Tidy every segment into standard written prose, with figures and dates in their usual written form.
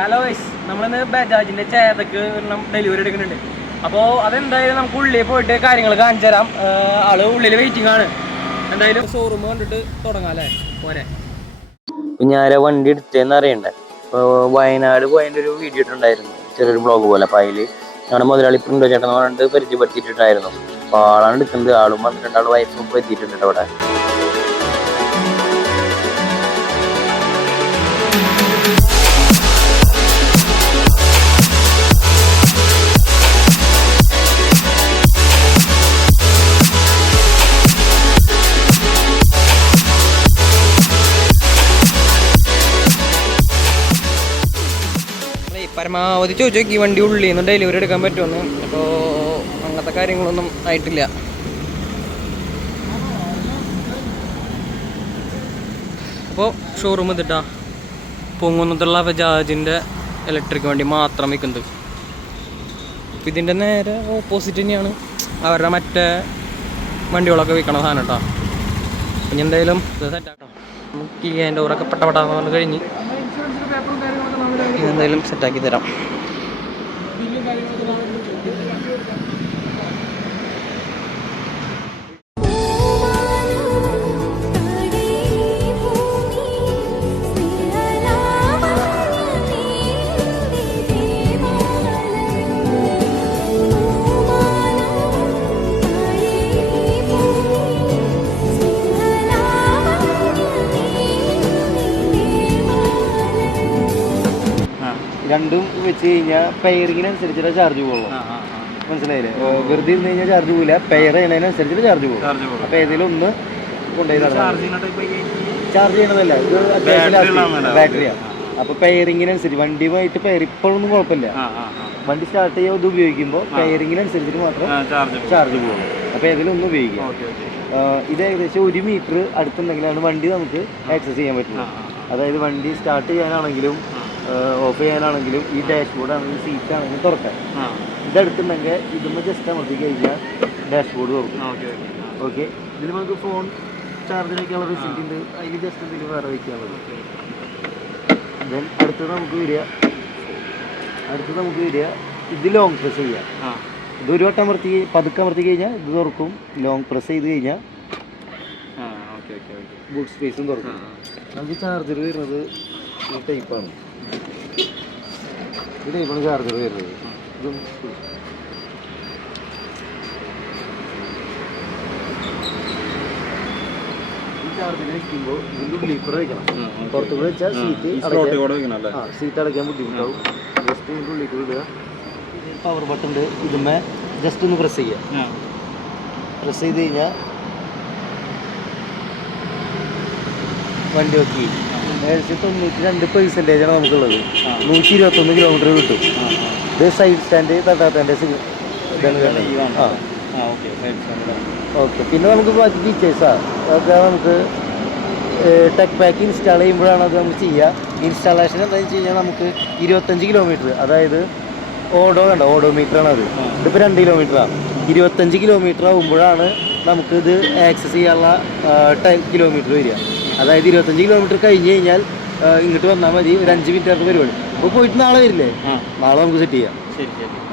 Hello guys, നമ്മളിന്ന് ബജാജിൻ്റെ Chetak delivery എടുക്കുന്നുണ്ട്. അപ്പോൾ അതെന്തായാലും നമുക്ക് ഉള്ളിൽ പോയിട്ട് കാര്യങ്ങൾ കാണിച്ചു തരാം. ആള് ഉള്ളിൽ വെയിറ്റിംഗ് ആണ്. എന്തായാലും ഷോറൂം കണ്ടിട്ട് തുടങ്ങാം അല്ലേ? പോരെ. ഞാൻ വണ്ടി എടുത്തതെന്ന് അറിയണ്ടേ. ഇപ്പോൾ വയനാട് പോയതിൻ്റെ ഒരു വീഡിയോ ഇട്ടുണ്ടായിരുന്നു, ചെറിയൊരു ബ്ലോഗ് പോലെ. അപ്പോൾ അതിൽ ഞങ്ങളുടെ മുതലാളി പ്രിൻഡോ ചേട്ടൻ എന്ന് പറഞ്ഞിട്ട് പരിചയപ്പെടുത്തിയിട്ടുണ്ടായിരുന്നു. അപ്പോൾ ആളാണ് എടുക്കുന്നത്. ആളും വന്നിട്ടുണ്ട്, ആൾ വൈഫും എത്തിയിട്ടുണ്ട് അവിടെ. പരമാവധി ചോദിച്ചു നോക്കി വണ്ടി ഉള്ളിൽ നിന്ന് ഡെലിവറി എടുക്കാൻ പറ്റുമെന്ന്. അപ്പോൾ അങ്ങനത്തെ കാര്യങ്ങളൊന്നും ആയിട്ടില്ല. അപ്പോൾ ഷോറൂം എത്തിട്ടാ പൊങ്ങുന്നതുള്ള ബജാജിൻ്റെ ഇലക്ട്രിക് വണ്ടി മാത്രം വിൽക്കുന്നത്. അപ്പോൾ ഇതിൻ്റെ നേരെ ഓപ്പോസിറ്റ് തന്നെയാണ് അവരുടെ മറ്റേ വണ്ടികളൊക്കെ വിൽക്കണ സാധനം കേട്ടോ. പിന്നെ എന്തായാലും ഇത് സെറ്റാട്ടോ. നമുക്ക് അതിൻ്റെ ഓറൊക്കെ പെട്ടപ്പെട്ടാന്ന് പറഞ്ഞ് കഴിഞ്ഞ് ഇതെന്തായാലും സെറ്റാക്കി തരാം. രണ്ടും വെച്ച് കഴിഞ്ഞാൽ പെയറിങ്ങിനനുസരിച്ചുള്ള ചാർജ് പോകുള്ളൂ. മനസ്സിലായില്ലേ? വെറുതെ ഇരുന്ന് കഴിഞ്ഞാൽ ചാർജ് പോകില്ല, പെയർ ചെയ്യുന്നതിനനുസരിച്ചിട്ട് ചാർജ് പോകും. അപ്പോൾ ഏതെങ്കിലും ഒന്ന് കൊണ്ടുപോയി ചാർജ് ചെയ്യണതല്ല, ഇത് അത്യാവശ്യം ബാറ്ററിയാണ്. അപ്പോൾ പെയറിങ്ങിനനുസരിച്ച് വണ്ടിയുമായിട്ട് പെയർ ഇപ്പോഴൊന്നും കുഴപ്പമില്ല. വണ്ടി സ്റ്റാർട്ട് ചെയ്യാൻ ഇത് ഉപയോഗിക്കുമ്പോൾ പെയറിങ്ങിനനുസരിച്ചിട്ട് മാത്രം ചാർജ് പോകും. അപ്പോൾ ഏതെങ്കിലും ഒന്ന് ഉപയോഗിക്കാം. ഇത് ഏകദേശം 1 മീറ്റർ അടുത്തുണ്ടെങ്കിലാണ് വണ്ടി നമുക്ക് ആക്സസ് ചെയ്യാൻ പറ്റുന്നത്. അതായത് വണ്ടി സ്റ്റാർട്ട് ചെയ്യാനാണെങ്കിലും ഓഫ് ചെയ്യാനാണെങ്കിലും ഈ ഡാഷ്ബോർഡ് ആണെങ്കിലും സീറ്റ് ആണെങ്കിലും തുറക്കാം. ഇതെടുത്തുണ്ടെങ്കിൽ ഇതുമ്പോൾ ജസ്റ്റ് അമർത്തി കഴിഞ്ഞാൽ ഡാഷ്ബോർഡ് തുറക്കും. ഓക്കെ, ഇതിൽ നമുക്ക് ഫോൺ ചാർജ് വയ്ക്കാനുള്ള റെസിപ്റ്റ് ഉണ്ട്. അതിൽ ജസ്റ്റ് എന്തെങ്കിലും വേറെ വയ്ക്കാനുള്ളത്. ദെൻ അടുത്തത് നമുക്ക് വരിക ഇത് ലോങ് പ്രസ് ചെയ്യാം. ഇതൊരു വട്ടം പതുക്കെ അമർത്തി കഴിഞ്ഞാൽ ഇത് തുറക്കും. ലോങ് പ്രസ് ചെയ്ത് കഴിഞ്ഞാൽ ബൂട്ട് സ്പേസും തുറക്കും. നമുക്ക് ചാർജർ വരുന്നത് ഈ ടൈപ്പാണ്. ഈ ടൈപ്പാണ് ചാർജർ വരുന്നത്. ഇതും ഈ ചാർജർ വയ്ക്കുമ്പോൾ ഇതിൻ്റെ ഉള്ളിൽ കൂടെ വയ്ക്കണം. പുറത്തുകൂടെ വെച്ചാൽ സീറ്റ് അടയ്ക്കാൻ ബുദ്ധിമുട്ടാവും. ജസ്റ്റ് ഇതിൻ്റെ ഉള്ളിൽ കൂടെ ഇടുക. പവർ ബട്ടൺ ഇതുമേ ജസ്റ്റ് ഒന്ന് പ്രസ് ചെയ്യുക. പ്രസ് ചെയ്ത് കഴിഞ്ഞാൽ വണ്ടി നോക്കി ഏകദേശം 92% നമുക്കുള്ളത്. 121 കിലോമീറ്റർ കിട്ടും. ഇത് സൈഡ് സ്റ്റാൻഡ് തട്ടാത്തതിൻ്റെ ഇതാണ് വരുന്നത്. ഓക്കെ, പിന്നെ നമുക്ക് ബാക്കി ഫീച്ചേഴ്സാണ്. അതൊക്കെ നമുക്ക് ടെക് പാക്ക് ഇൻസ്റ്റാൾ ചെയ്യുമ്പോഴാണ് അത് നമുക്ക് ചെയ്യുക. ഇൻസ്റ്റാളേഷൻ എന്താണെന്ന് വെച്ച് കഴിഞ്ഞാൽ നമുക്ക് 25 കിലോമീറ്റർ, അതായത് ഓഡോമീറ്ററാണ് അത്. ഇതിപ്പോൾ 2 കിലോമീറ്ററാണ്. 25 കിലോമീറ്റർ ആകുമ്പോഴാണ് നമുക്കിത് ആക്സസ് ചെയ്യാനുള്ള കിലോമീറ്റർ വരിക. അതായത് 25 കിലോമീറ്റർ കഴിഞ്ഞ് കഴിഞ്ഞാൽ ഇങ്ങോട്ട് വന്നാൽ മതി. ഒരു 5 മിനിറ്റ് ആയിട്ട് പരിപാടി. അപ്പോൾ പോയിട്ട് നാളെ വരില്ലേ? നാളെ നമുക്ക് സെറ്റ് ചെയ്യാം.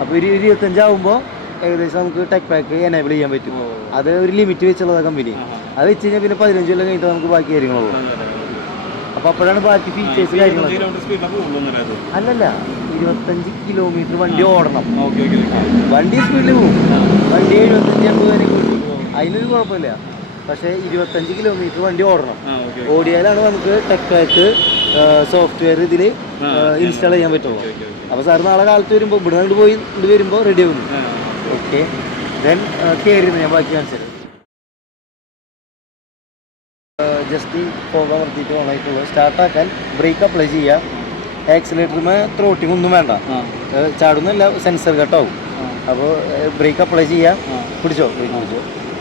അപ്പോൾ 25 ആകുമ്പോൾ ഏകദേശം നമുക്ക് ടെക് പാക്ക് എനേബിൾ ചെയ്യാൻ പറ്റും. അത് ഒരു ലിമിറ്റ് വെച്ചുള്ളതാണ് കമ്പനി. അത് വെച്ച് കഴിഞ്ഞാൽ പിന്നെ 15 കൊല്ലം കഴിഞ്ഞിട്ട് നമുക്ക് ബാക്കി കാര്യങ്ങളുള്ളൂ. അപ്പോൾ അപ്പോഴാണ് ബാക്കി ഫീച്ചേഴ്സ് കാര്യങ്ങൾ. അല്ലല്ല, 25 കിലോമീറ്റർ വണ്ടി ഓടണം. വണ്ടി സ്പീഡിൽ പോകും. വണ്ടി 75-80 വരെ കിട്ടും. അതിനൊരു കുഴപ്പമില്ല. പക്ഷേ 25 കിലോമീറ്റർ വണ്ടി ഓടണം. ഓടിയാലാണ് നമുക്ക് ടെക് പാക്ക് സോഫ്റ്റ്വെയർ ഇതിൽ ഇൻസ്റ്റാൾ ചെയ്യാൻ പറ്റുള്ളൂ. അപ്പോൾ സാർ നാളെ കാലത്ത് വരുമ്പോൾ ഇവിടെ പോയി ഇത് വരുമ്പോൾ റെഡി ആവുന്നു. ഓക്കെ, ദെൻ കയറിയിരുന്നു ഞാൻ ബാക്കി കാണിച്ചത്. ജസ്റ്റ് പോകാൻ നിർത്തിയിട്ട് ഓണായിട്ടുള്ളൂ. സ്റ്റാർട്ടാക്കാൻ ബ്രേക്ക് അപ്ലൈ ചെയ്യുക. ആക്സിലേറ്ററിന് ത്രോട്ടിങ് ഒന്നും വേണ്ട. ചാടുന്നല്ല, സെൻസർ കട്ടാവും. അപ്പോൾ ബ്രേക്ക് അപ്ലൈ ചെയ്യുക. പിടിച്ചോ.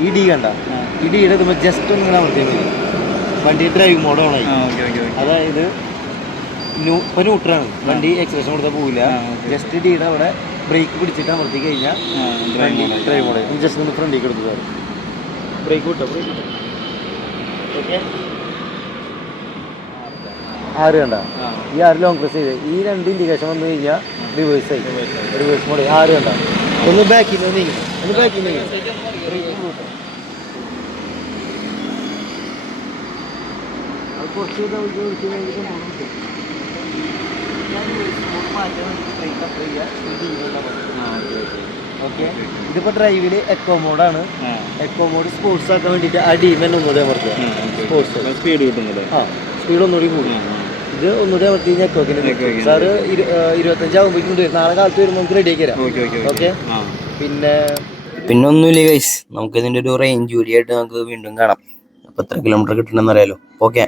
ഈ ഡി കണ്ട, ഈ ഡിയുടെ ഇതുമ്പോൾ ജസ്റ്റ് ഒന്നിങ്ങനെ അമർത്തിയാൽ മതി. വണ്ടി ഡ്രൈവ് മോഡ് ഓണായി. അതായത് ഇപ്പോൾ ന്യൂട്രാണ്. വണ്ടി എക്സലേഷൻ കൊടുത്താൽ പോകില്ല. ജസ്റ്റ് ഡിയുടെ അവിടെ ബ്രേക്ക് പിടിച്ചിട്ട് അമർത്തി കഴിഞ്ഞാൽ ഡ്രൈവ് മോഡ്. ജസ്റ്റ് ഒന്ന് ഫ്രണ്ടിലേക്ക് എടുത്തു സാർ. ബ്രേക്ക് വിട്ടോ. ഓക്കെ, 6 കണ്ട, ഈ 6 ലോങ് പ്രസ് ചെയ്ത് ഈ 2 ഇൻഡിക്കേഷൻ വന്നു കഴിഞ്ഞാൽ റിവേഴ്സ് ആയി. റിവേഴ്സ് മോഡ് 6 കണ്ട. ഒന്ന് ബാക്കിൽ നിന്ന് നീങ്ങും, ഒന്ന് ബാക്കിൽ നിന്ന് കുറച്ച് ഓക്കെ. ഇതിപ്പോൾ ഡ്രൈവില് എക്കോ മോഡാണ്. എക്കോ മോഡ് സ്പോർട്സ് ആക്കാൻ വേണ്ടിയിട്ട് ആ ഡീമൻ ഒന്നുകൂടി അമർത്തുക. സ്പോർട്സ് സ്പീഡ് കിട്ടുന്നത്, സ്പീഡ് ഒന്നുകൂടി കൂടും. ഇത് ഒന്നുകൂടി അമർത്തി കഴിഞ്ഞാൽ എക്കോക്കിന് സാറ് 25 ആകുമ്പോഴേക്കും നാളെ കാലത്ത് വരുമ്പോൾ നമുക്ക് റെഡി ആക്കി തരാം. ഓക്കെ. പിന്നെ ഒന്നുമില്ല ഗൈസ്, നമുക്ക് ഇതിൻ്റെ ഒരു റേഞ്ച് ജോലിയായിട്ട് നമുക്ക് വീണ്ടും കാണാം. അപ്പോൾ എത്ര കിലോമീറ്റർ കിട്ടണമെന്ന് അറിയാലോ. ഓക്കെ.